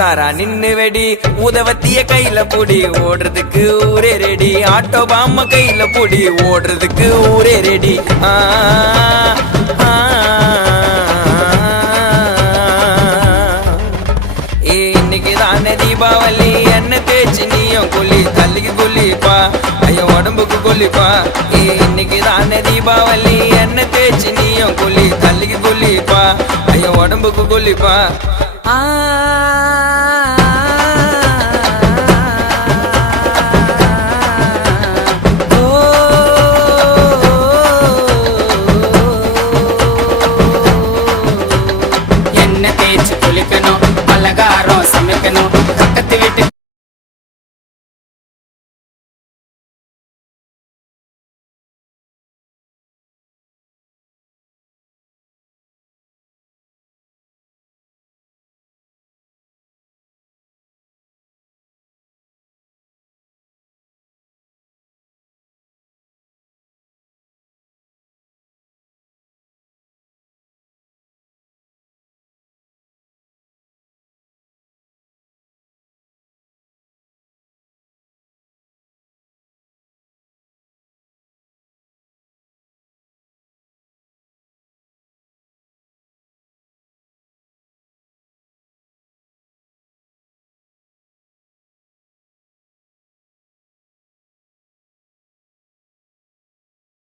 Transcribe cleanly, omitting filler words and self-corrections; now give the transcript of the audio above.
உசாரா நின்னு வெடி உதவத்திய கையில புடி ஓடுறதுக்கு ஊரே ரெடி ஆட்டோ பாம கையில புடி ஓடுறதுக்கு ஊரே ரெடி இன்னைக்கு தானே தீபாவளி என்ன தேய்ச்சி நீயும் குளி தள்ளிக்கு குளிப்பா ஐயோ உடம்புக்கு குளிப்பா இன்னைக்கு தானே தீபாவளி என்ன தேய்ச்சி நீயும் குளி தள்ளிக்கு குளிப்பா ஐயோ உடம்புக்கு குளிப்பா